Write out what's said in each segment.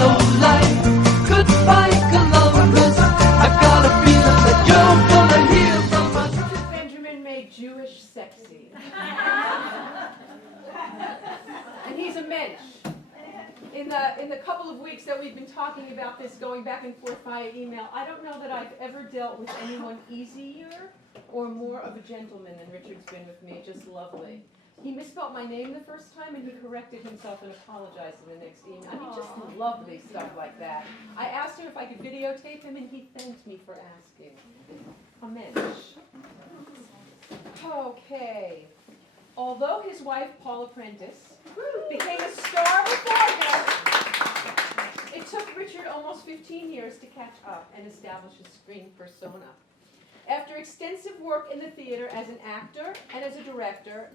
no life. Goodbye, Columbus. I've got a feeling that you're gonna hear from us. Benjamin made Jewish sexy. And he's a mensch. In the couple of weeks that we've been talking about this, going back and forth via email, I don't know that I've ever dealt with anyone easier or more of a gentleman than Richard's been with me. Just lovely. He misspelled my name the first time, and he corrected himself and apologized in the next email. I mean, just lovely stuff like that. I asked him if I could videotape him, and he thanked me for asking. A mensch. Okay. Although his wife, Paula Prentiss, became a star before him, it took Richard almost 15 years to catch up and establish his screen persona. After extensive work in the theater as an actor and as a director,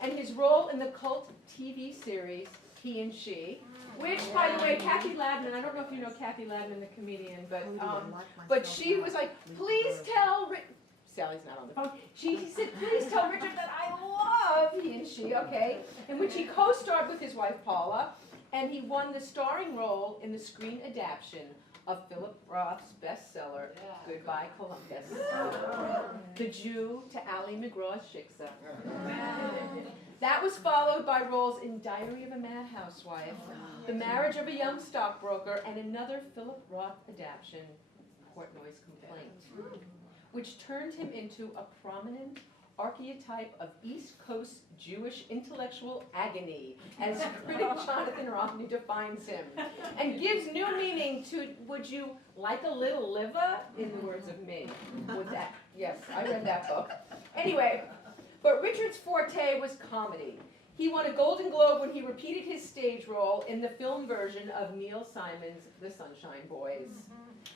and his role in the cult TV series, He and She, which, by the way, Kathy Ladman, I don't know if you know Kathy Ladman, the comedian, but she was like, please tell Sally's not on the phone. She said, please tell Richard that I love He and She, okay? In which he co-starred with his wife, Paula, and he won the starring role in the screen adaptation of Philip Roth's bestseller, Goodbye, Columbus. The Jew to Ali McGraw's Shiksa. That was followed by roles in Diary of a Mad Housewife, The Marriage of a Young Stockbroker, and another Philip Roth adaptation, Portnoy's Complaint, which turned him into a prominent archetype of East Coast Jewish intellectual agony, as critic Jonathan Romney defines him, and gives new meaning to "Would you like a little liver?" in the words of me. Would that? Yes, I read that book. Anyway, but Richard's forte was comedy. He won a Golden Globe when he repeated his stage role in the film version of Neil Simon's The Sunshine Boys.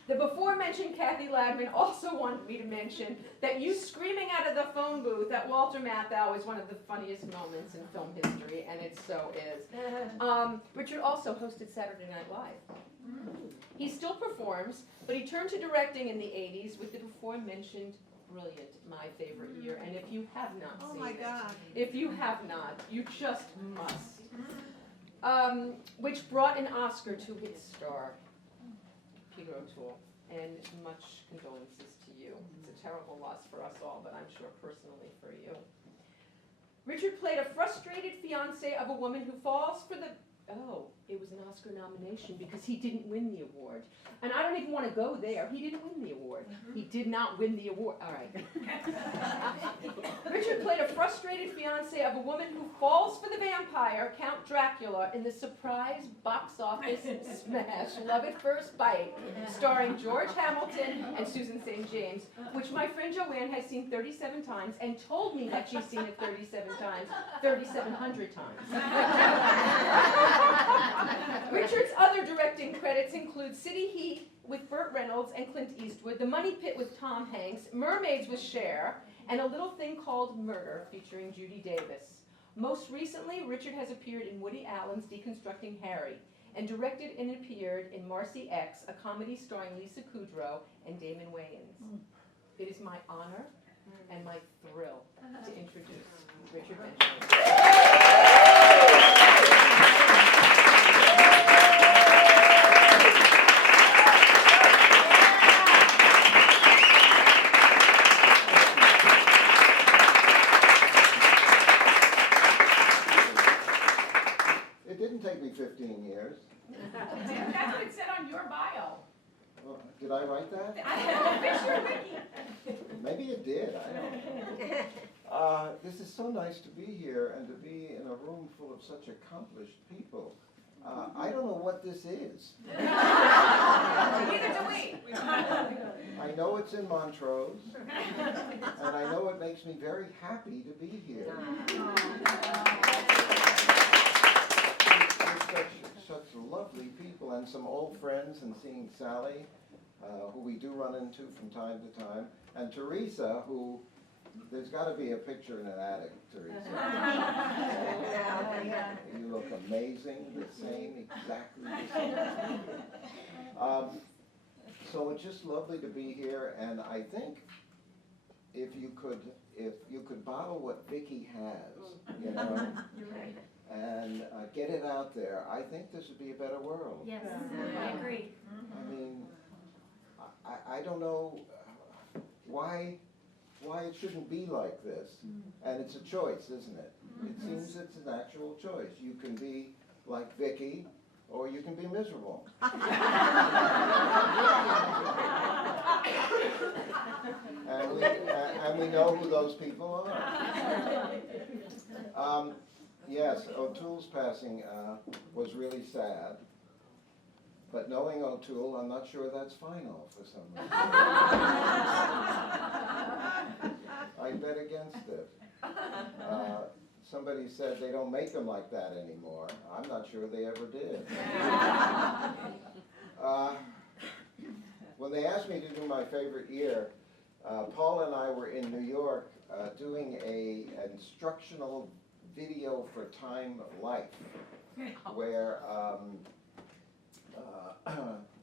The before-mentioned Kathy Ladman also wanted me to mention that you screaming out of the phone booth at Walter Matthau is one of the funniest moments in film history, and it so is. Richard also hosted Saturday Night Live. He still performs, but he turned to directing in the 80s with the before-mentioned Brilliant, My Favorite Year, and if you have not seen it, if you have not, you just must. Which brought an Oscar to his star, Peter O'Toole, and much condolences to you. It's a terrible loss for us all, but I'm sure personally for you. Richard played a frustrated fiance of a woman who falls for the... Oh, it was an Oscar nomination because he didn't win the award. And I don't even want to go there. He didn't win the award. He did not win the award. All right. Richard played a frustrated fiance of a woman who falls for the vampire, Count Dracula, in the surprise box office smash, Love at First Bite, starring George Hamilton and Susan St. James, which my friend Joanne has seen 37 times and told me that she's seen it 37 times, 3,700 times. Richard's other directing credits include City Heat with Burt Reynolds and Clint Eastwood, The Money Pit with Tom Hanks, Mermaids with Cher, and A Little Thing Called Murder featuring Judy Davis. Most recently, Richard has appeared in Woody Allen's Deconstructing Harry and directed and appeared in Marcy X, a comedy starring Lisa Kudrow and Damon Wayans. It is my honor and my thrill to introduce Richard Benjamin. It didn't take me 15 years. That's what it said on your bio. Well, did I write that? I have a picture of Vicki. Maybe it did. I don't know. This is so nice to be here and to be in a room full of such accomplished people. I don't know what this is. Neither do we. I know it's in Montrose, and I know it makes me very happy to be here. Such lovely people and some old friends, and seeing Sally, who we do run into from time to time, and Teresa, who there's got to be a picture in an attic, Teresa. You look amazing, the same, exactly the same. So it's just lovely to be here, and I think if you could bottle what Vicki has, you know, You're right. and get it out there, I think this would be a better world. Yes. I don't know why it shouldn't be like this. And it's a choice, isn't it? It seems it's an actual choice. You can be like Vicki, or you can be miserable. And we know who those people are. Yes, O'Toole's passing was really sad. But knowing O'Toole, I'm not sure that's final for some reason. I bet against it. Somebody said they don't make them like that anymore. I'm not sure they ever did. When they asked me to do my favorite year, Paul and I were in New York doing an instructional video for Time Life, where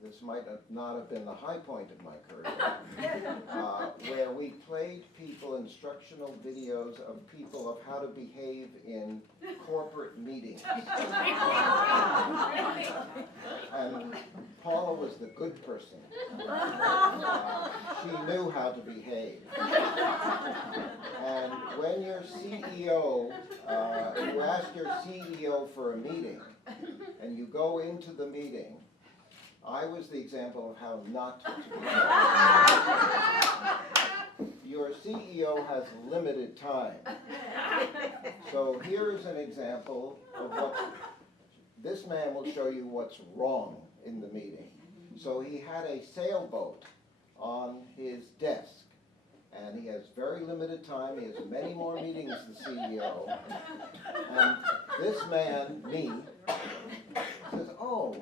this might not have been the high point of my career, where we played people instructional videos of people of how to behave in corporate meetings. And Paula was the good person. She knew how to behave. And when your CEO, you ask your CEO for a meeting, and you go into the meeting, I was the example of how not to behave. Your CEO has limited time. So here's an example of what, this man will show you what's wrong in the meeting. So he had a sailboat on his desk, and he has very limited time. He has many more meetings than the CEO. And this man, me, says, oh,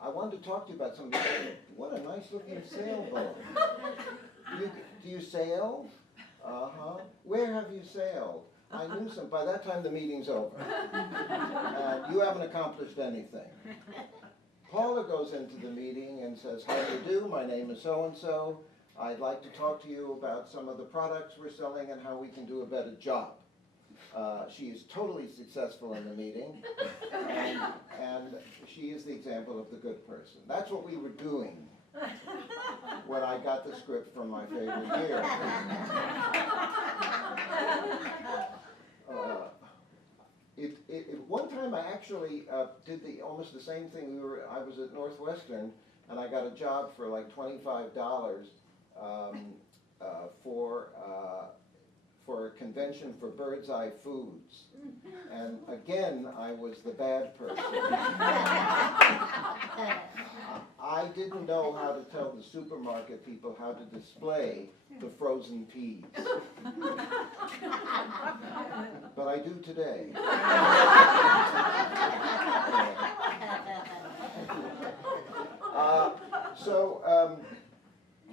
I wanted to talk to you about something. What a nice looking sailboat. Do you sail? Uh-huh. Where have you sailed? I knew some. By that time the meeting's over. And you haven't accomplished anything. Paula goes into the meeting and says, how do you do? My name is so-and-so. I'd like to talk to you about some of the products we're selling and how we can do a better job. She is totally successful in the meeting, and she is the example of the good person. That's what we were doing when I got the script from my favorite year. One time I actually did almost the same thing. I was at Northwestern, and I got a job for like $25 for a convention for Bird's Eye Foods. And again, I was the bad person. I didn't know how to tell the supermarket people how to display the frozen peas. But I do today.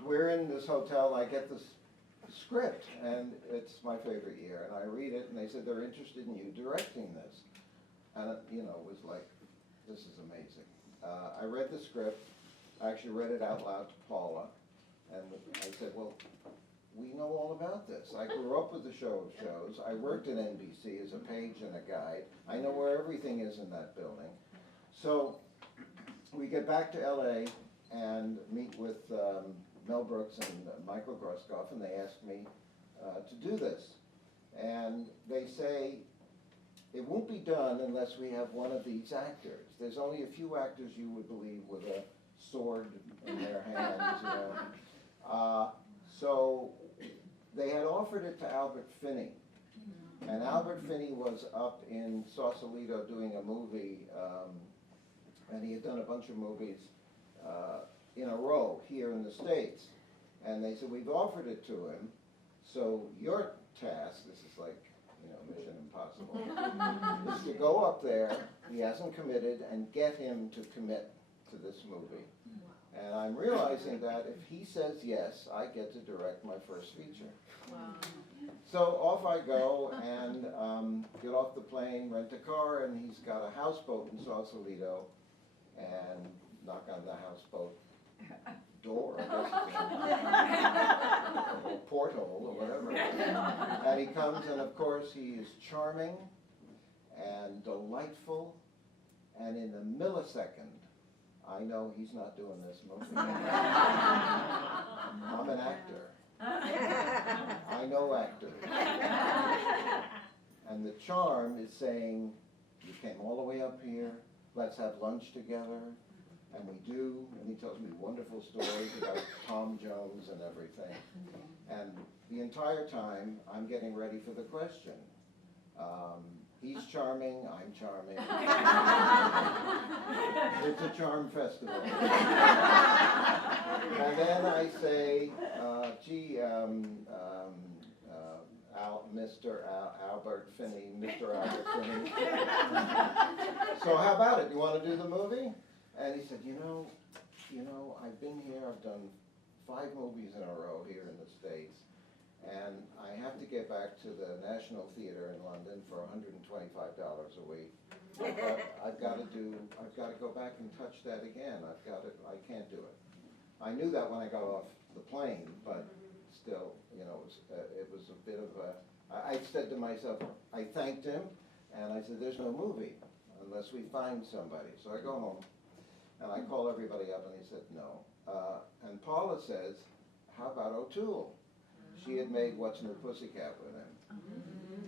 We're in this hotel, I get this script, and it's my favorite year, and I read it, and they said they're interested in you directing this. And it, was like, this is amazing. I read the script, I actually read it out loud to Paula, and I said, well, we know all about this. I grew up with the show of shows. I worked at NBC as a page and a guide. I know where everything is in that building. So we get back to LA and meet with Mel Brooks and Michael Groskoff, and they asked me to do this. And they say, it won't be done unless we have one of these actors. There's only a few actors you would believe with a sword in their hands, So they had offered it to Albert Finney. And Albert Finney was up in Sausalito doing a movie, and he had done a bunch of movies in a row here in the States. And they said, we've offered it to him, so your task, this is like, Mission Impossible, is to go up there, he hasn't committed, and get him to commit to this movie. And I'm realizing that if he says yes, I get to direct my first feature. Wow. So off I go and get off the plane, rent a car, and he's got a houseboat in Sausalito, and knock on the houseboat door, I guess, or porthole, or whatever. And he comes, and of course he is charming and delightful, and in a millisecond, I know he's not doing this movie. I'm an actor. I know actors. And the charm is saying, you came all the way up here, let's have lunch together. And we do, and he tells me wonderful stories about Tom Jones and everything. And the entire time, I'm getting ready for the question. He's charming, I'm charming. It's a charm festival. And then I say, gee, Mr. Albert Finney, Mr. Albert Finney. So how about it? You want to do the movie? And he said, you know, I've been here, I've done 5 movies in a row here in the States, and I have to get back to the National Theatre in London for $125 a week. I've got to go back and touch that again. I can't do it. I knew that when I got off the plane, but still, it was a bit of a, I said to myself, I thanked him, and I said, there's no movie unless we find somebody. So I go home, and I call everybody up, and he said, no. And Paula says, how about O'Toole? She had made What's New Pussycat with him.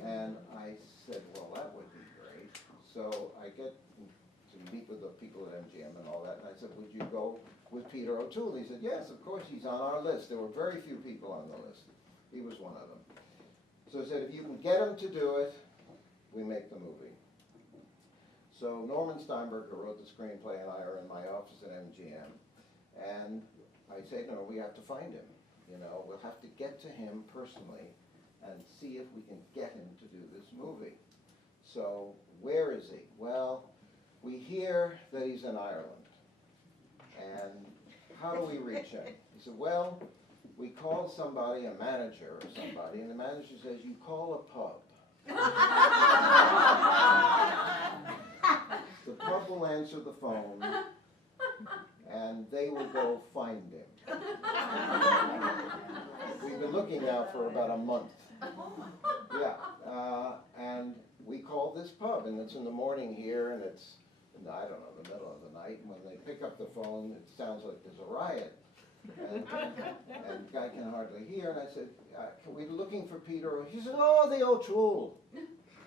And I said, well, that would be great. So I get to meet with the people at MGM and all that, and I said, would you go with Peter O'Toole? He said, yes, of course, he's on our list. There were very few people on the list. He was one of them. So I said, if you can get him to do it, we make the movie. So Norman Steinberg, who wrote the screenplay, and I are in my office at MGM, and I say, no, we have to find him. We'll have to get to him personally and see if we can get him to do this movie. So where is he? Well, we hear that he's in Ireland. And how do we reach him? He said, well, we call somebody, a manager or somebody, and the manager says, you call a pub. The pub will answer the phone, and they will go find him. We've been looking now for about a month. Yeah, and we call this pub, and it's in the morning here, and it's, I don't know, the middle of the night, and when they pick up the phone, it sounds like there's a riot. And the guy can hardly hear, and I said, we're looking for Peter. He said, oh, the O'Toole.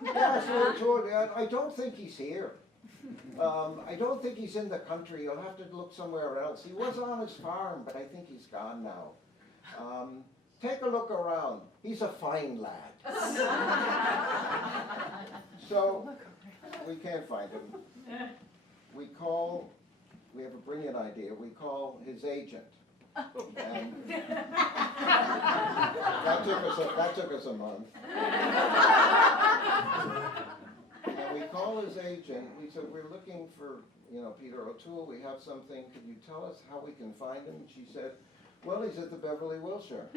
Yes, the O'Toole. I don't think he's here. I don't think he's in the country. You'll have to look somewhere else. He was on his farm, but I think he's gone now. Take a look around. He's a fine lad. So we can't find him. We have a brilliant idea. We call his agent. And that took us a month. And we call his agent. We said, we're looking for, Peter O'Toole. We have something. Could you tell us how we can find him? And she said, well, he's at the Beverly Wilshire.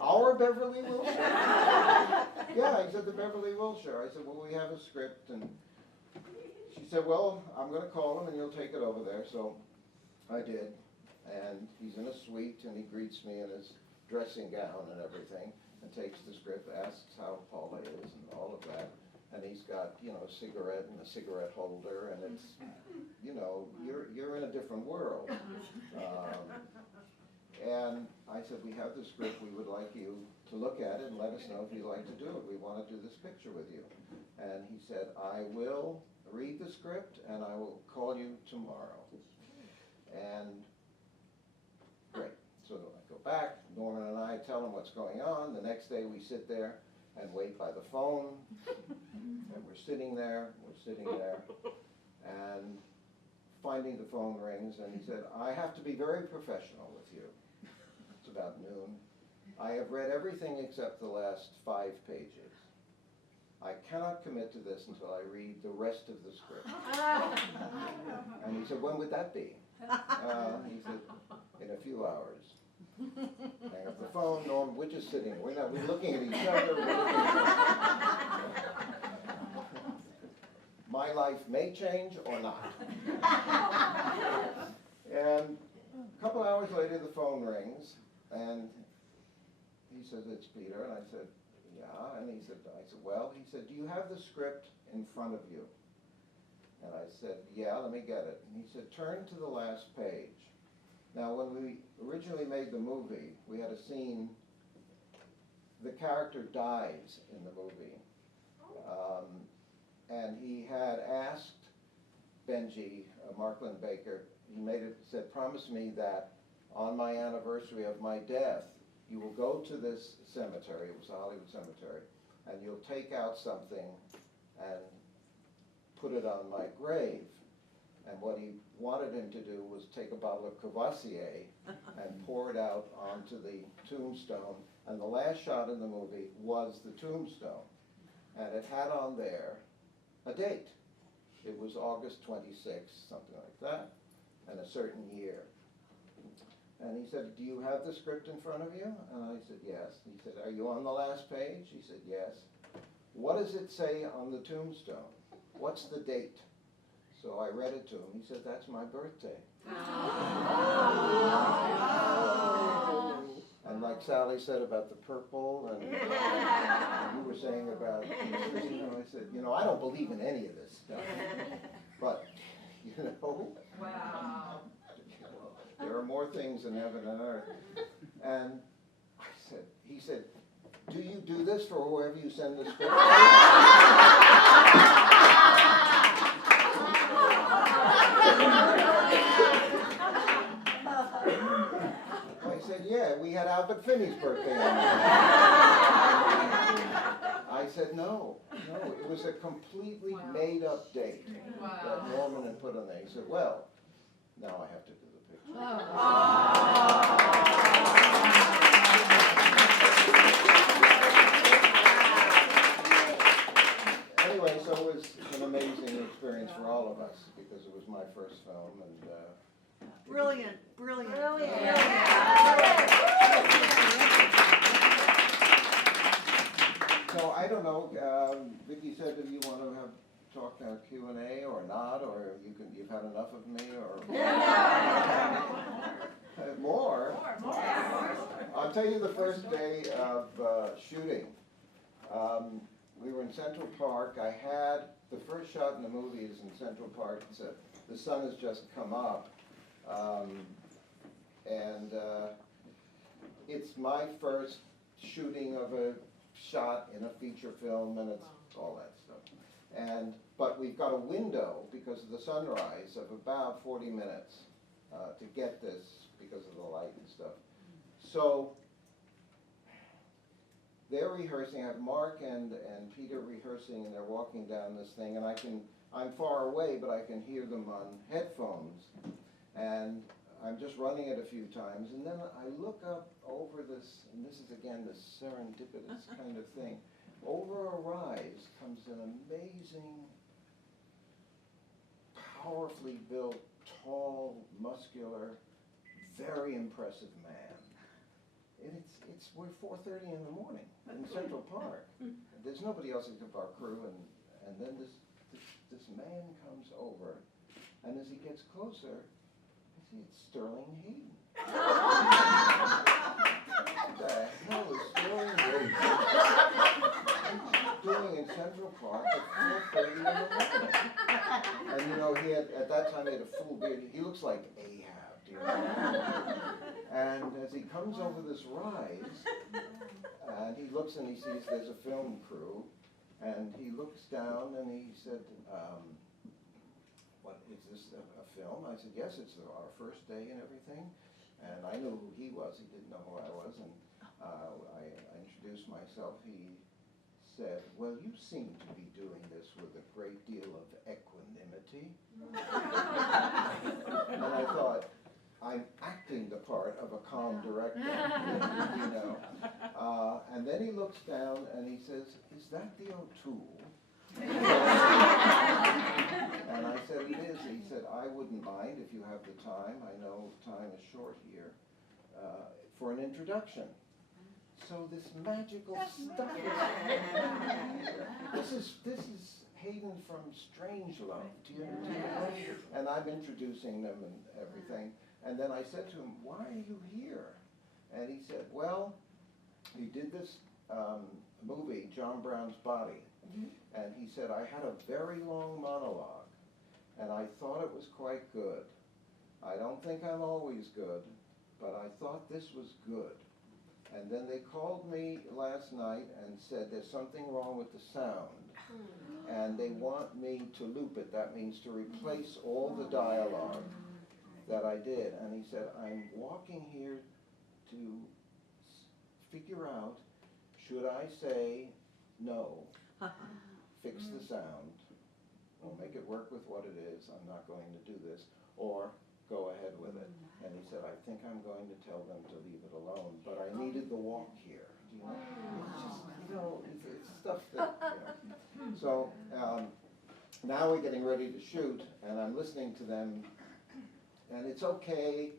Our Beverly Wilshire? Yeah, he's at the Beverly Wilshire. I said, well, we have a script. And she said, well, I'm going to call him and you'll take it over there. So I did. And he's in a suite and he greets me in his dressing gown and everything and takes the script, asks how Paula is and all of that. And he's got, a cigarette and a cigarette holder, and it's, you're in a different world. And I said, we have the script, we would like you to look at it and let us know if you'd like to do it. We want to do this picture with you. And he said, I will read the script and I will call you tomorrow. And great. So I go back, Norman and I tell him what's going on. The next day we sit there and wait by the phone. And we're sitting there, and finally the phone rings, and he said, I have to be very professional with you. It's about noon. I have read everything except the last 5 pages. I cannot commit to this until I read the rest of the script. And he said, when would that be? He said, in a few hours. Hang up the phone, Norm, we're just sitting, we're looking at each other. My life may change or not. And a couple hours later the phone rings, and he says, it's Peter, and I said, yeah, and I said, well, he said, do you have the script in front of you? And I said, yeah, let me get it. And he said, turn to the last page. Now, when we originally made the movie, we had a scene, the character dies in the movie. And he had asked Benji, Markland Baker, he made it, said, promise me that on my anniversary of my death, you will go to this cemetery, it was the Hollywood Cemetery, and you'll take out something and put it on my grave. And what he wanted him to do was take a bottle of Courvoisier and pour it out onto the tombstone. And the last shot in the movie was the tombstone. And it had on there a date. It was August 26th, something like that, and a certain year. And he said, do you have the script in front of you? And I said, yes. He said, are you on the last page? He said, yes. What does it say on the tombstone? What's the date? So I read it to him. He said, that's my birthday. And like Sally said about the purple, and you were saying about, I said, I don't believe in any of this stuff. But, Wow. there are more things in heaven and earth. And he said, do you do this for whoever you send the script? I said, yeah, we had Albert Finney's birthday on I said, no, it was a completely made-up date that Norman had put on there. He said, well, now I have to do the picture. Anyway, so it was an amazing experience for all of us because it was my first film, and Brilliant. so I don't know. Vicki said, "Do you want to have talk Q&A or not, or you've had enough of me, or more?" I'll tell you the first day of shooting. We were in Central Park. I had the first shot in the movie is in Central Park. The sun has just come up. It's my first shooting of a shot in a feature film, and it's all that stuff. But we've got a window because of the sunrise of about 40 minutes to get this because of the light and stuff. So they're rehearsing. I have Mark and Peter rehearsing, and they're walking down this thing, and I'm far away, but I can hear them on headphones. And I'm just running it a few times, and then I look up over this, and this is again this serendipitous kind of thing. Over a rise comes an amazing, powerfully built, tall, muscular, very impressive man. And we're 4:30 in the morning in Central Park. There's nobody else except our crew, and then this man comes over, and as he gets closer, it's Sterling Hayden. What the hell is Sterling Hayden doing in Central Park at 4:30 in the morning? And he at that time he had a full beard. He looks like Ahab, And as he comes over this rise, and he looks and he sees there's a film crew, and he looks down and he said, what, is this a film? I said, yes, it's our first day and everything. And I knew who he was. He didn't know who I was. And I introduced myself. He said, well, you seem to be doing this with a great deal of equanimity. And I thought, I'm acting the part of a calm director, and then he looks down and he says, is that the O'Toole? And I said, it is. He said, I wouldn't mind if you have the time. I know time is short here, for an introduction. So this magical stuff is this is Hayden from Strangelove, do you know? And I'm introducing them and everything. And then I said to him, why are you here? And he said, well, he did this movie, John Brown's Body. And he said, I had a very long monologue, and I thought it was quite good. I don't think I'm always good, but I thought this was good. And then they called me last night and said there's something wrong with the sound, and they want me to loop it. That means to replace all the dialogue that I did. And he said, I'm walking here to figure out, should I say no, fix the sound, or make it work with what it is, I'm not going to do this, or go ahead with it. And he said, I think I'm going to tell them to leave it alone, but I needed the walk here. You know? It's just, it's stuff that, So now we're getting ready to shoot, and I'm listening to them, and it's okay,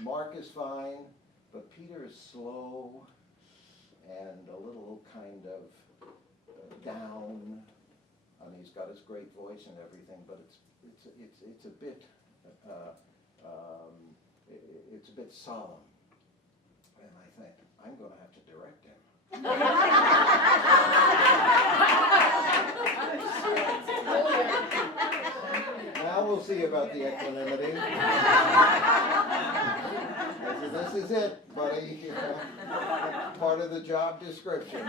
Mark is fine, but Peter is slow and a little kind of down, and he's got his great voice and everything, but it's a bit it's a bit solemn, and I think I'm going to have to direct him. Now we'll see about the equanimity. I said, this is it, buddy. Part of the job description.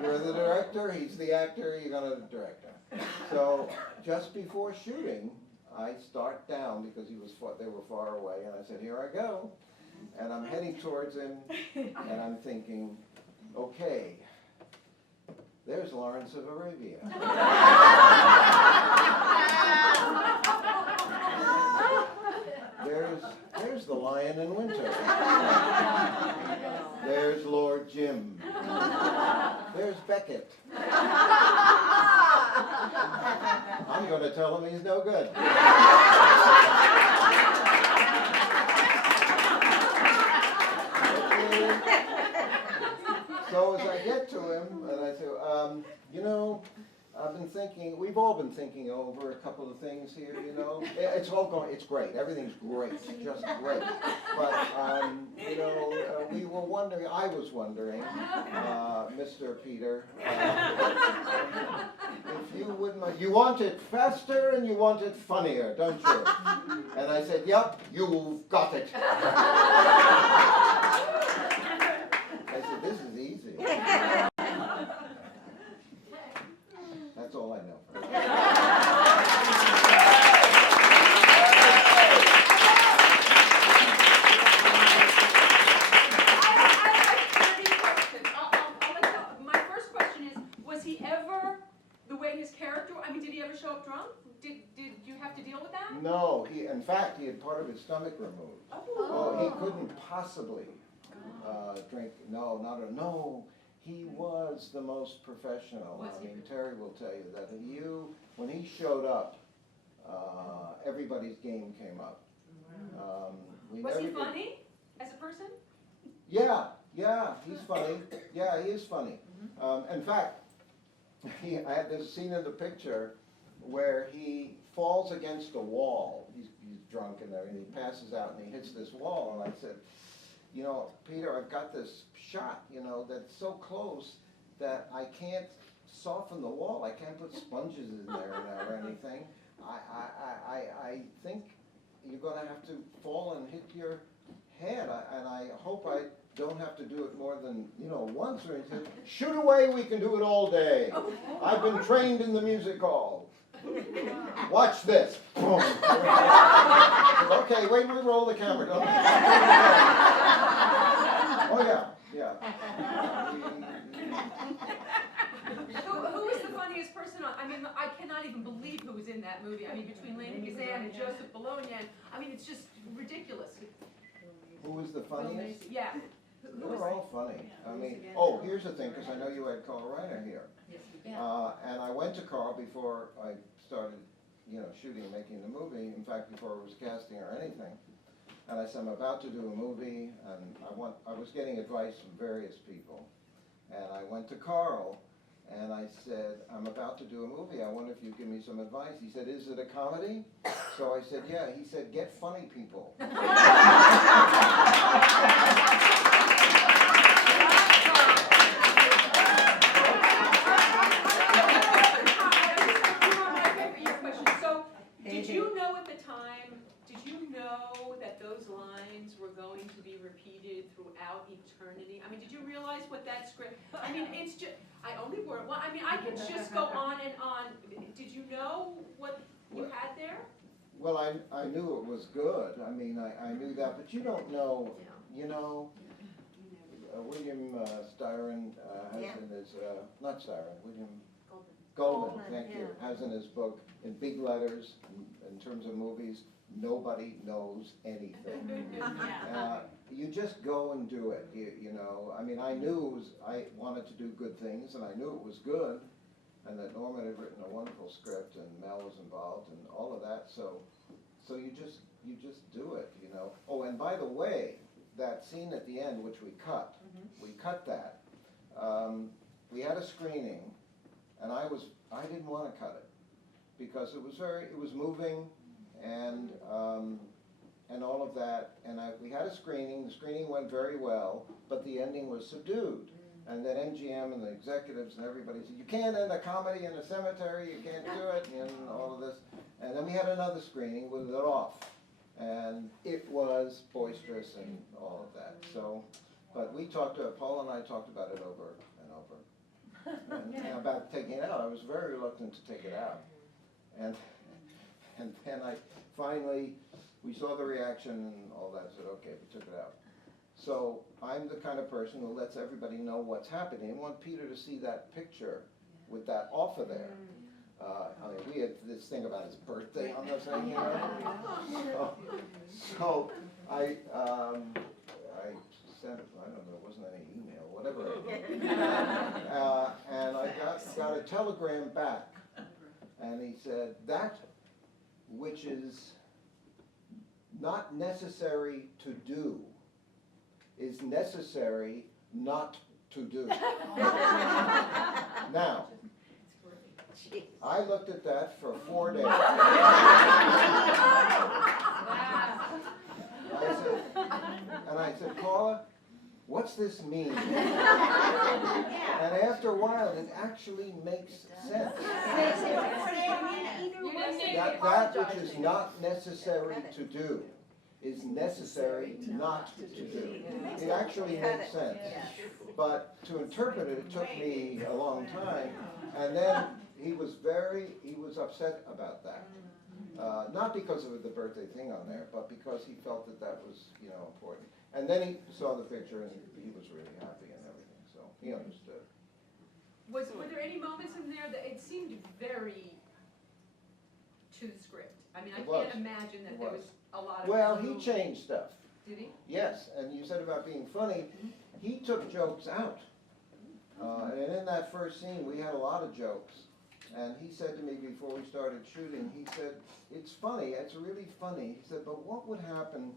You're the director, he's the actor, you're going to direct him. So just before shooting, I start down because they were far away, and I said, here I go. And I'm heading towards him, and I'm thinking, okay, there's Lawrence of Arabia. There's the Lion in Winter. There's Lord Jim. There's Beckett. I'm going to tell him he's no good. So as I get to him, and I say, I've been thinking, we've all been thinking over a couple of things here, It's all going, it's great, everything's great, just great. But, we were wondering, I was wondering, Mr. Peter, if you wouldn't mind, you want it faster and you want it funnier, don't you? And I said, yep, you've got it. I said, this is easy. That's all I know. My first question is, was he ever the way his character? I mean, did he ever show up drunk? Did you have to deal with that? No, in fact, he had part of his stomach removed. Oh, he couldn't possibly drink. No. He was the most professional. Terry will tell you that when he showed up, everybody's game came up. Was he funny as a person? Yeah, he's funny. Yeah, he is funny. In fact, I had this scene in the picture where he falls against a wall. He's drunk and everything. He passes out and he hits this wall. And I said, Peter, I've got this shot, that's so close that I can't soften the wall. I can't put sponges in there or anything. I think you're going to have to fall and hit your head, and I hope I don't have to do it more than, once or anything. Shoot away, we can do it all day. I've been trained in the music hall. Watch this. Boom. Okay, wait, we roll the camera. Don't Oh, yeah. Who is the funniest person on? I mean, I cannot even believe who was in that movie. I mean, between Lena Kazan and Joseph Bologna, it's just ridiculous. Who was the funniest? Yeah. They're all funny. Here's the thing, because I know you had Carl Reiner here. And I went to Carl before I started, shooting and making the movie. In fact, before it was casting or anything. And I said, I'm about to do a movie, and I was getting advice from various people. And I went to Carl, and I said, I'm about to do a movie. I wonder if you give me some advice. He said, is it a comedy? So I said, yeah. He said, get funny people. those lines were going to be repeated throughout eternity? I mean, did you realize what that script, I mean, it's just, I only word, well, I mean, I could just go on and on. Did you know what you had there? Well, I knew it was good. I mean, I knew that, but you don't know, you know, William Styron has in his, not Styron, William Goldman, thank you, has in his book, in big letters, in terms of movies, nobody knows anything. You just go and do it, you know. I mean, I knew I wanted to do good things, and I knew it was good, and that Norman had written a wonderful script, and Mel was involved, and all of that, so you just do it, you know. Oh, and by the way, that scene at the end, which we cut that. We had a screening, and I didn't want to cut it because it was moving, and all of that. And we had a screening. The screening went very well, but the ending was subdued. And then MGM and the executives and everybody said, "You can't end a comedy in a cemetery. You can't do it," and all of this. And then we had another screening with it off, and it was boisterous and all of that. So, but we talked to Paula and I talked about it over and over, and about taking it out. I was very reluctant to take it out, and then I finally, we saw the reaction and all that. Said, "Okay, we took it out." So I'm the kind of person who lets everybody know what's happening. I want Peter to see that picture with that off of there. I mean, we had this thing about his birthday on the thing, you know. So I sent, I don't know, it wasn't any email, whatever. And I got a telegram back, and he said, "That which is not necessary to do is necessary not to do." Now, I looked at that for 4 days. I said, "Paula, what's this mean?" And after a while, it actually makes sense. That which is not necessary to do is necessary not to do. It actually makes sense. But to interpret it, it took me a long time. And then he was upset about that. Not because of the birthday thing on there, but because he felt that was, you know, important. And then he saw the picture and he was really happy and everything, so he understood. Were there any moments in there that it seemed very to the script? I mean, I can't imagine that there was a lot of... Well, he changed stuff. Did he? Yes, and you said about being funny, he took jokes out. And in that first scene, we had a lot of jokes. And he said to me before we started shooting, he said, "It's funny, it's really funny." He said, "But what would happen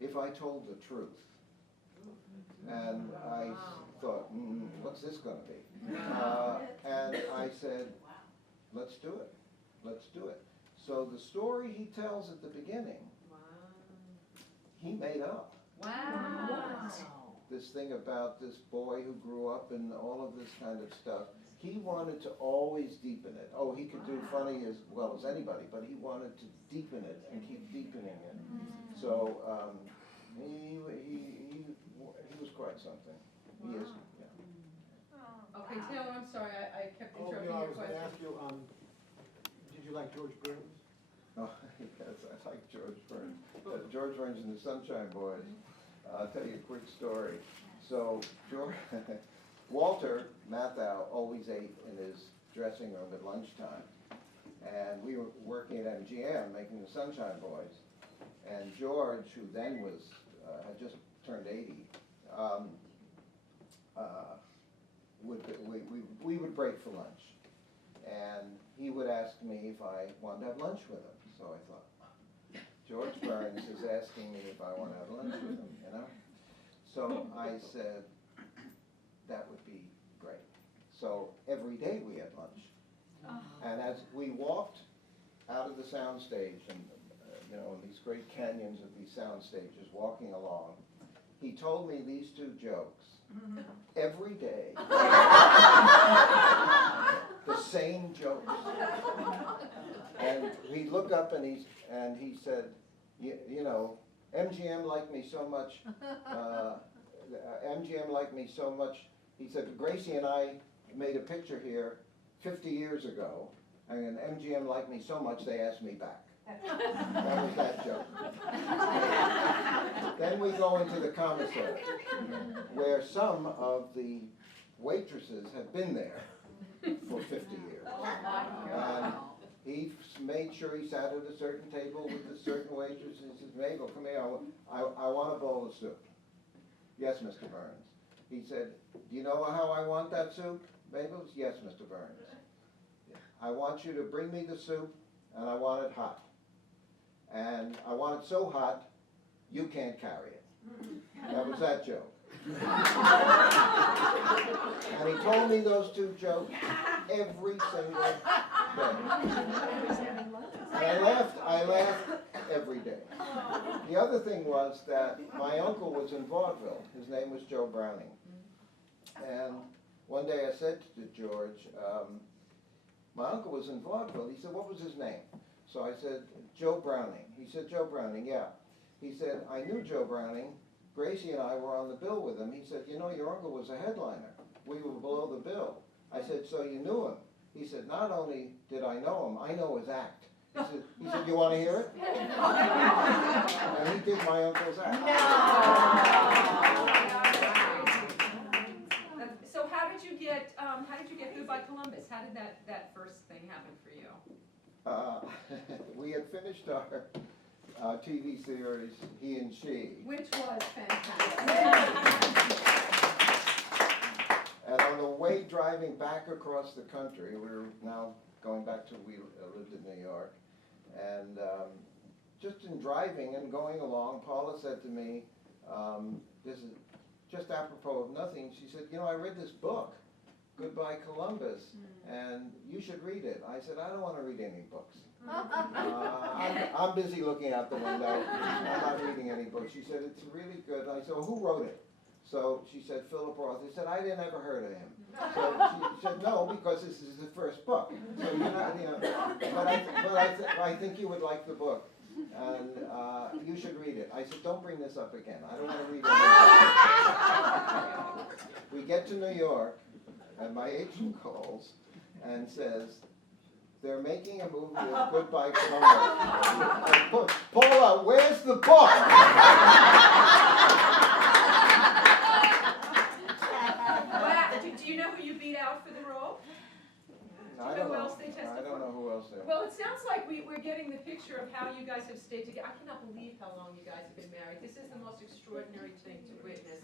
if I told the truth?" And I thought, what's this going to be? And I said, "Let's do it. Let's do it." So the story he tells at the beginning, he made up. Wow. This thing about this boy who grew up and all of this kind of stuff. He wanted to always deepen it. Oh, he could do funny as well as anybody, but he wanted to deepen it and keep deepening it. So he was quite something. He is, yeah. Okay, Taylor, I'm sorry, I kept interrupting I your was going to question. ask you, did you like George Burns? Oh, yes, I like George Burns. George Burns and the Sunshine Boys. I'll tell you a quick story. So Walter Matthau always ate in his dressing room at lunchtime. And we were working at MGM making the Sunshine Boys. And George, who then was, had just turned 80, we would break for lunch. And he would ask me if I wanted to have lunch with him. So I thought, George Burns is asking me if I want to have lunch with him, you know? So I said, that would be great. So every day we had lunch. And as we walked out of the sound stage, and you know, in these great canyons of these sound stages, walking along, he told me these 2 jokes every day. The same jokes. And he'd look up and he said, you know, MGM liked me so much, MGM liked me so much, he said, Gracie and I made a picture here 50 years ago, and MGM liked me so much they asked me back. That was that joke. Then we go into the commissary, where some of the waitresses have been there for 50 years. And he made sure he sat at a certain table with a certain waitress, and he says, Mabel, come here, I want a bowl of soup. Yes, Mr. Burns. He said, do you know how I want that soup, Mabel? Yes, Mr. Burns. I want you to bring me the soup, and I want it hot. And I want it so hot, you can't carry it. That was that joke. And he told me those two jokes every single day. And I laughed every day. The other thing was that my uncle was in vaudeville. His name was Joe Browning. And one day I said to George, my uncle was in vaudeville. He said, what was his name? So I said, Joe Browning. He said, Joe Browning, yeah. He said, I knew Joe Browning. Gracie and I were on the bill with him. He said, you know, your uncle was a headliner. We were below the bill. I said, so you knew him? He said, not only did I know him, I know his act. He said, you want to hear it? And he did my uncle's act. So how did you get Goodbye Columbus? How did that first thing happen for you? We had finished our TV series, He and She. Which was fantastic. And on the way driving back across the country, we were now going back to, we lived in New York, and just in driving and going along, Paula said to me, this is just apropos of nothing, she said, you know, I read this book, Goodbye Columbus, and you should read it. I said, I don't want to read any books. I'm busy looking out the window. I'm not reading any books. She said, it's really good. I said, well, who wrote it? So she said, Philip Roth. I said, I didn't ever heard of him. So she said, no, because this is the first book. So you're not, you know, but I think you would like the book. And you should read it. I said, don't bring this up again. I don't want to read it. We get to New York, and my agent calls and says, they're making a movie of Goodbye Columbus. Paula, where's the book? Do you know who you beat out for the role? I don't who know. else they tested I don't know who else they are. Well, it sounds like we're getting the picture of how you guys have stayed together. I cannot believe how long you guys have been married. This is the most extraordinary thing to witness.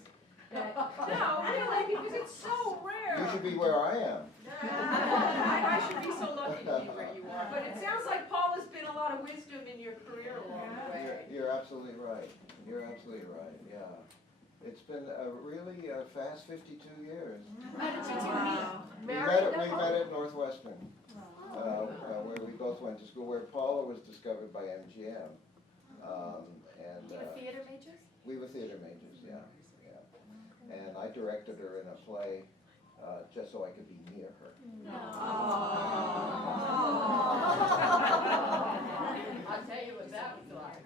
No, really, because it's so rare. You should be where I am. I should be so lucky to be where you are. But it sounds like Paula's been a lot of wisdom in your career along the way. You're absolutely right. You're absolutely right, yeah. It's been a really fast 52 years. How did you two meet? We met at Northwestern, where we both went to school, where Paula was discovered by MGM. You were theater majors? We were theater majors, yeah. And I directed her in a play just so I could be near her. I'll tell you what that was like.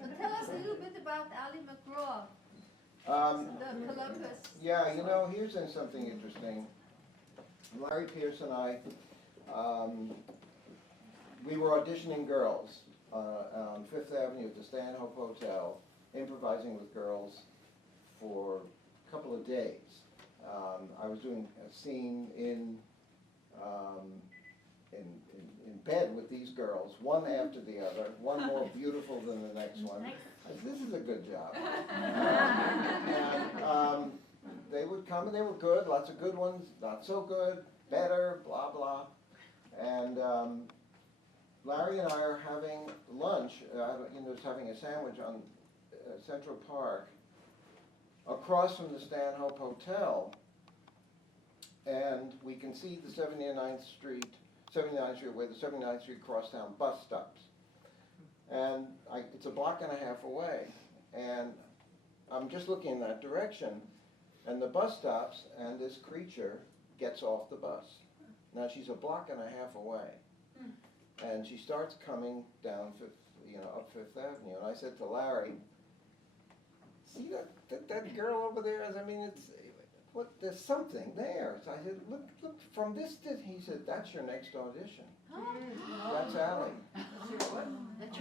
So tell us a little bit about Ali McGraw, the Columbus. Yeah, you know, here's something interesting. Larry Pierce and I, we were auditioning girls on Fifth Avenue at the Stanhope Hotel, improvising with girls for a couple of days. I was doing a scene in bed with these girls, one after the other, one more beautiful than the next one. I said, this is a good job. And they would come and they were good, lots of good ones, not so good, better, blah, blah. And Larry and I are having lunch, just having a sandwich on Central Park, across from the Stanhope Hotel, and we can see the 79th Street where the 79th Street Crosstown bus stops. And it's a block and a half away, and I'm just looking in that direction, and the bus stops, and this creature gets off the bus. Now she's a block and a half away, and she starts coming down up Fifth Avenue. And I said to Larry, "See that girl over there? I mean, there's something there." So I said, "Look from this distance." He said, "That's your next audition. That's Allie."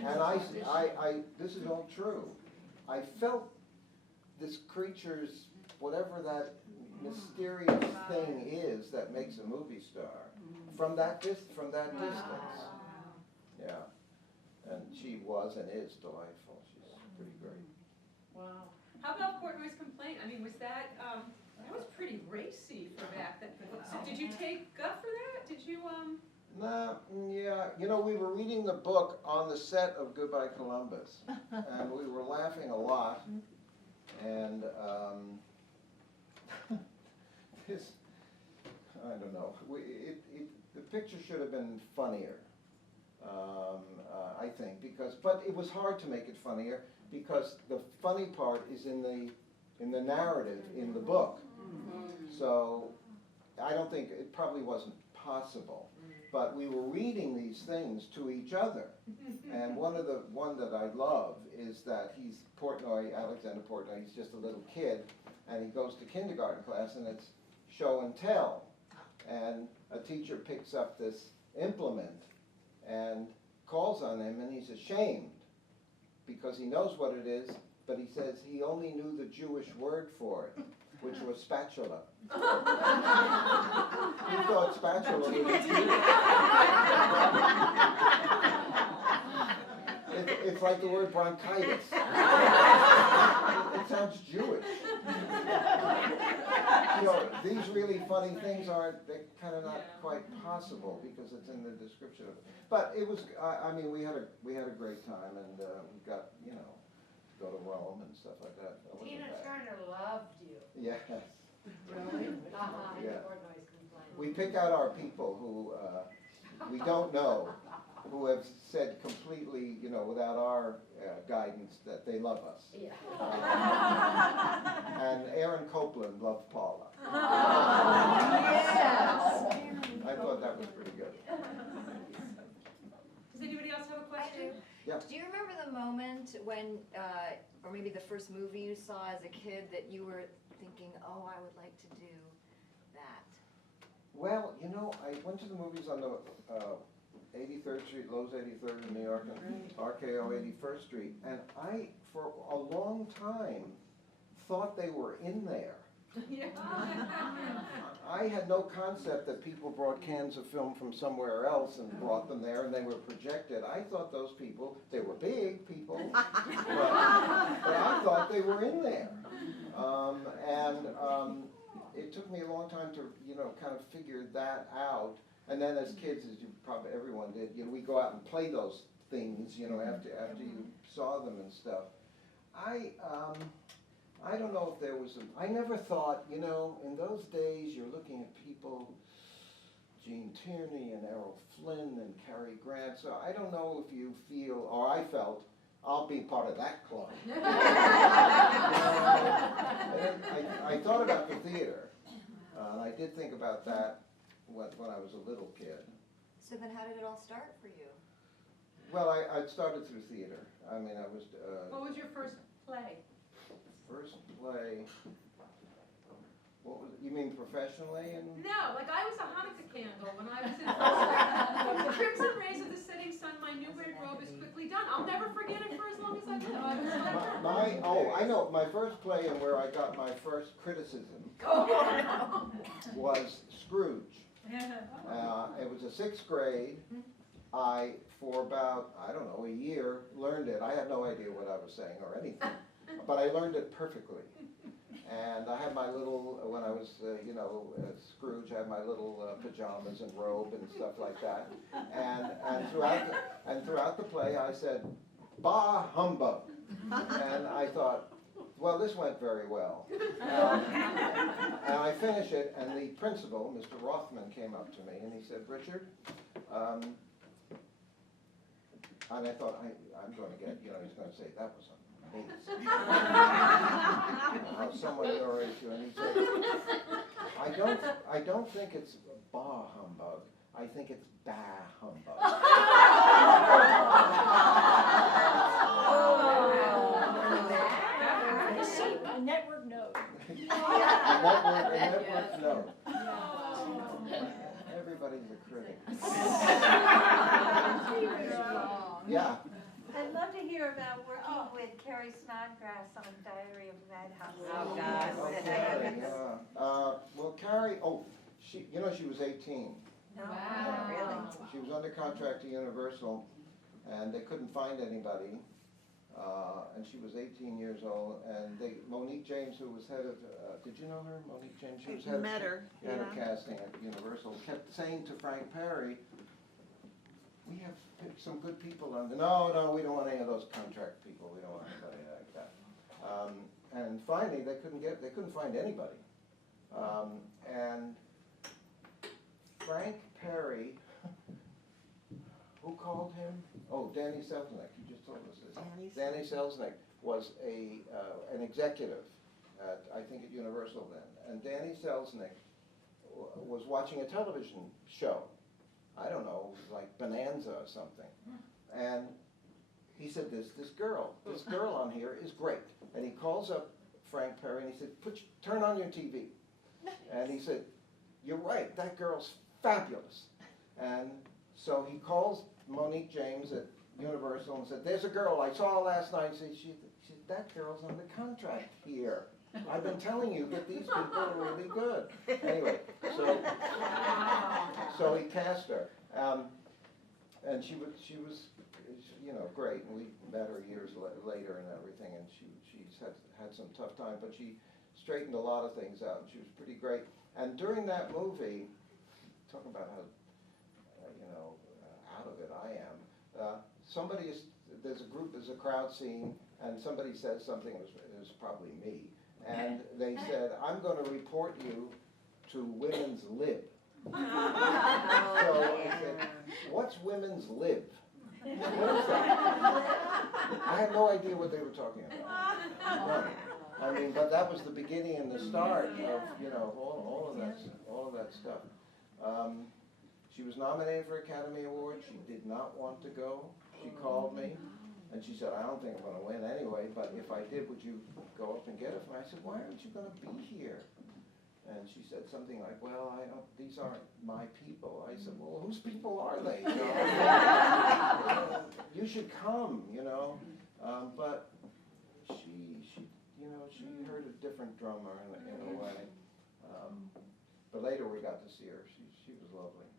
And I this is all true. I felt this creature's, whatever that mysterious thing is that makes a movie star, from that distance. Yeah, and she was and is delightful. She's pretty great. Wow. How about Portnoy's Complaint? I mean, was that was pretty racy for back then. So did you take guff for that? Did you No, yeah. We were reading the book on the set of Goodbye Columbus, and we were laughing a lot. And I don't know. The picture should have been funnier, I think, but it was hard to make it funnier because the funny part is in the narrative in the book. So I don't think it probably wasn't possible. But we were reading these things to each other, and one that I love is that he's Alexander Portnoy. He's just a little kid, and he goes to kindergarten class, and it's show and tell, and a teacher picks up this implement and calls on him, and he's ashamed because he knows what it is, but he says he only knew the Jewish word for it, which was spatula. He thought spatula was it's like the word bronchitis. It sounds Jewish. These really funny things they're kind of not quite possible because it's in the description of it. But it was, I mean, we had a great time, and we got, go to Rome and stuff like that. Tina Turner loved you. Yes. Really? Yeah. We pick out our people who we don't know, who have said completely, without our guidance, that they love us. Yeah. And Aaron Copland loved Paula. Yes. I thought that was pretty good. Does anybody else have a question? Yeah. Do you remember the moment when, or maybe the first movie you saw as a kid that you were thinking, oh, I would like to do that? Well, I went to the movies on the 83rd Street, Lowe's 83rd in New York, and RKO 81st Street, and I, for a long time, thought they were in there. Yeah. I had no concept that people brought cans of film from somewhere else and brought them there and they were projected. I thought those people, they were big people, but I thought they were in there. It took me a long time to, kind of figure that out. And then as kids, as probably everyone did, we go out and play those things, after you saw them and stuff. I don't know if there was I never thought, in those days you're looking at people, Gene Tierney and Errol Flynn and Cary Grant, so I don't know if you feel, or I felt, I'll be part of that club. I thought about the theater, and I did think about that when I was a little kid. So then how did it all start for you? Well, I started through theater. I mean, I was... What was your first play? First play, what was it? You mean professionally? No, like I was a Hanukkah candle when I was in first grade. Crimson rays of the setting sun, my new red robe is quickly done. I'll never forget it for as long as I live. I know, my first play and where I got my first criticism was Scrooge. It was a 6th grade. For about, I don't know, a year, learned it. I had no idea what I was saying or anything. But I learned it perfectly. And I had my little, when I was, Scrooge, I had my little pajamas and robe and stuff like that. And throughout the play, I said, "Bah humbug." And I thought, well, this went very well. And I finished it, and the principal, Mr. Rothman, came up to me, and he said, "Richard," and I thought, I'm going to get, he's going to say, "That was amazing." Someone your age, and he said, I don't think it's bah humbug. I think it's bah humbug. A network note. A network note. Everybody's a critic. Yeah. I'd love to hear about working with Carrie Snodgrass on Diary of a Madhouse. Oh, God. Okay, yeah. Well, Carrie, she was 18. No, Wow. really? She was under contract to Universal, and they couldn't find anybody. And she was 18 years old, and Monique James, who was head of, did you know her, Monique James? She was head of casting at Universal, kept saying to Frank Perry, we have picked some good people on the, no, we don't want any of those contract people, we don't want anybody like that. And finally, they couldn't find anybody. And Frank Perry, who called him? Oh, Danny Selznick, you just told us this. Danny Selznick was an executive at, I think, at Universal then. And Danny Selznick was watching a television show. I don't know, like Bonanza or something. And he said, this girl on here is great. And he calls up Frank Perry and he said, turn on your TV. And he said, you're right, that girl's fabulous. And so he calls Monique James at Universal and said, there's a girl I saw last night. She said, that girl's under contract here. I've been telling you that these people are really good. Anyway, so he cast her. And she was, great. And we met her years later and everything, and she's had some tough time, but she straightened a lot of things out, and she was pretty great. And during that movie, talking about how, out of it I am, there's a crowd scene, and somebody says something, it was probably me, and they said, I'm going to report you to Women's Lib. So I said, what's Women's Lib? What is that? I had no idea what they were talking about. None. I mean, but that was the beginning and the start of, all of that stuff. She was nominated for Academy Award. She did not want to go. She called me, and she said, I don't think I'm going to win anyway, but if I did, would you go up and get it? And I said, why aren't you going to be here? And she said something like, well, these aren't my people. I said, well, whose people are they? You should come, but she heard a different drummer in a way. But later we got to see her. She was lovely.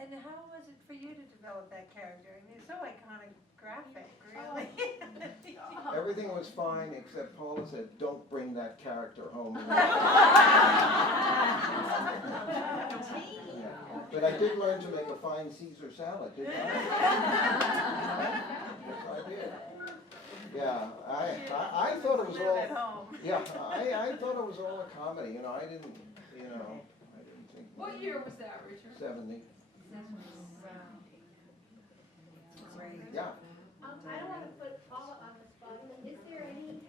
And how was it for you to develop that character? I mean, it's so iconographic, really. Everything was fine except Paula said, don't bring that character home. But I did learn to make a fine Caesar salad, didn't I? Yes, I did. Yeah, I thought it was all. Yeah, I thought it was all a comedy. I didn't think. What year was that, Richard? 70. Yeah. I don't want to put Paula on the spot, but is there any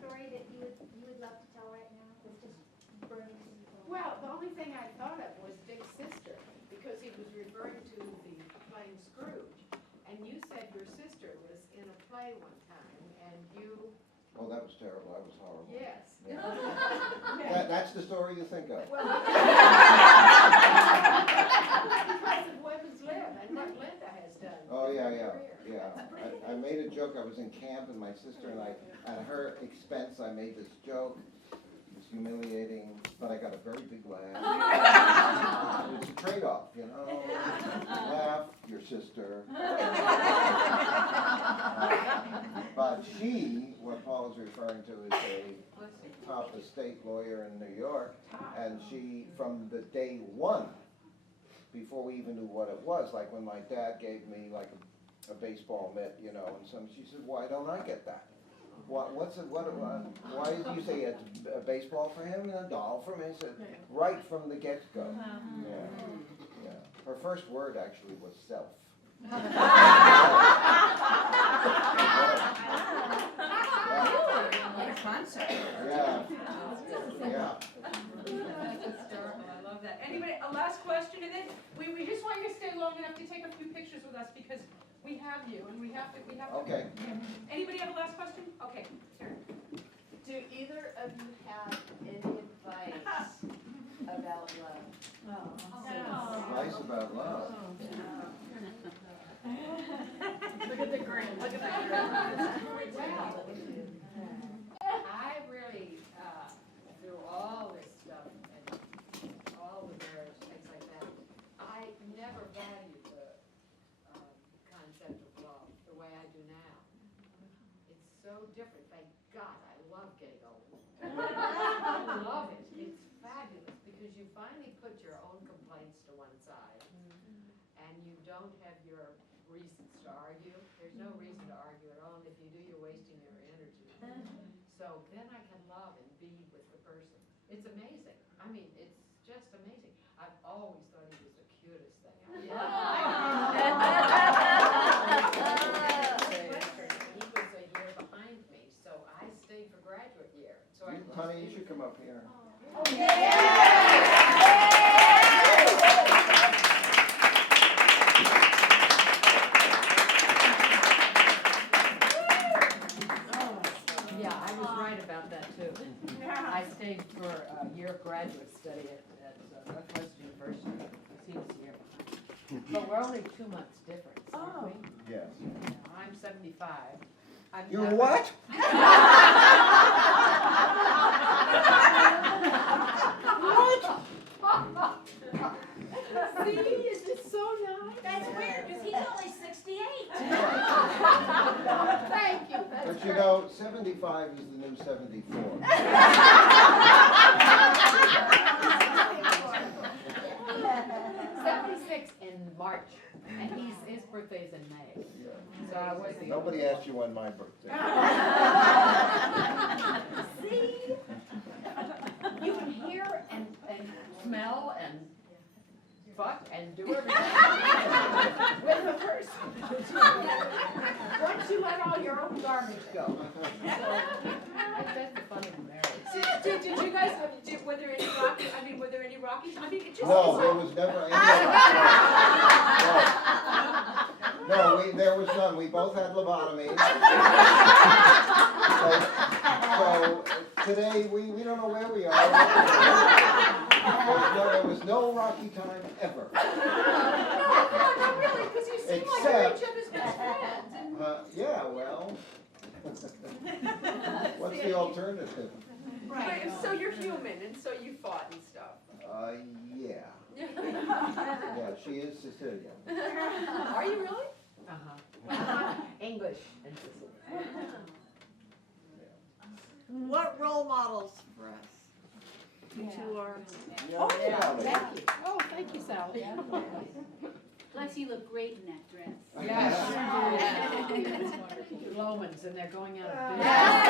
story that you would love to tell right now that's just burning? Well, the only thing I thought of was Dick's sister, because he was referring to the playing Scrooge. And you said your sister was in a play one time, and you... Oh, that was terrible. That was horrible. Yes. Yeah. That's the story you think of. Well, because of Women's Lib and what Linda has done. Oh, yeah. I made a joke. I was in camp, and my sister and I, at her expense, I made this joke. It was humiliating, but I got a very big laugh. It's a trade-off, Laugh, your sister. But she, what Paul is referring to, is a top estate lawyer in New York, and she, from the day one, before we even knew what it was, like when my dad gave me like a baseball mitt, and she said, why don't I get that? Why did you say it's a baseball for him and a doll for me? I said, right from the get-go. Yeah. Her first word actually was self. What a concept. Yeah. Anybody, a last question, and then we just want you to stay long enough to take a few pictures with us because we have you and we have to. Okay. Anybody have a last question? Okay, Karen. Do either of you have any advice about love? Advice about love. Look at the grin, look at that I really, through all this stuff and all the marriage, things like that, I never valued the concept of love the way I do now. It's so different. Thank God, I love getting old. I love it. It's fabulous because you finally put your own complaints to one side and you don't have your reasons to argue. There's no reason to argue at all, and if you do, you're wasting your energy. So then I can love and be with the person. It's amazing. I mean, it's just amazing. I've always thought he was the cutest thing. He was a year behind me, so I stayed for graduate year. So Honey, you should come up here. Yeah, I was right about that too. I stayed for a year of graduate study at Northwest University. He was a year behind. But we're only 2 months difference, aren't we? Yes. I'm 75. You're what? See, is it so nice? That's weird, because he's only 68. Thank you. But you know, 75 is the new 74. 76 in March, and his birthday's in May. So I was the Nobody asked you when my birthday. See? You can hear and smell and fuck and do everything with the person. Once you let all your own garbage go. So, that's the fun of marriage. Did you guys were there any rocky? Were there any Rockies? It just. No, there was never any. No, there was none. We both had lobotomies. So today, we don't know where we are. There was no rocky time ever. No, not really, because you seem like you're each other's best friends. Yeah, well. What's the alternative? Right. So you're human, and so you fought and stuff. Yeah. Yeah, she is Sicilian. Are you really? Uh-huh. English and Sicilian. What role models for us? You two are. Oh, yeah. Oh, thank you, Sally. Plus, you look great in that dress. Yes. Lomans, and they're going out of business.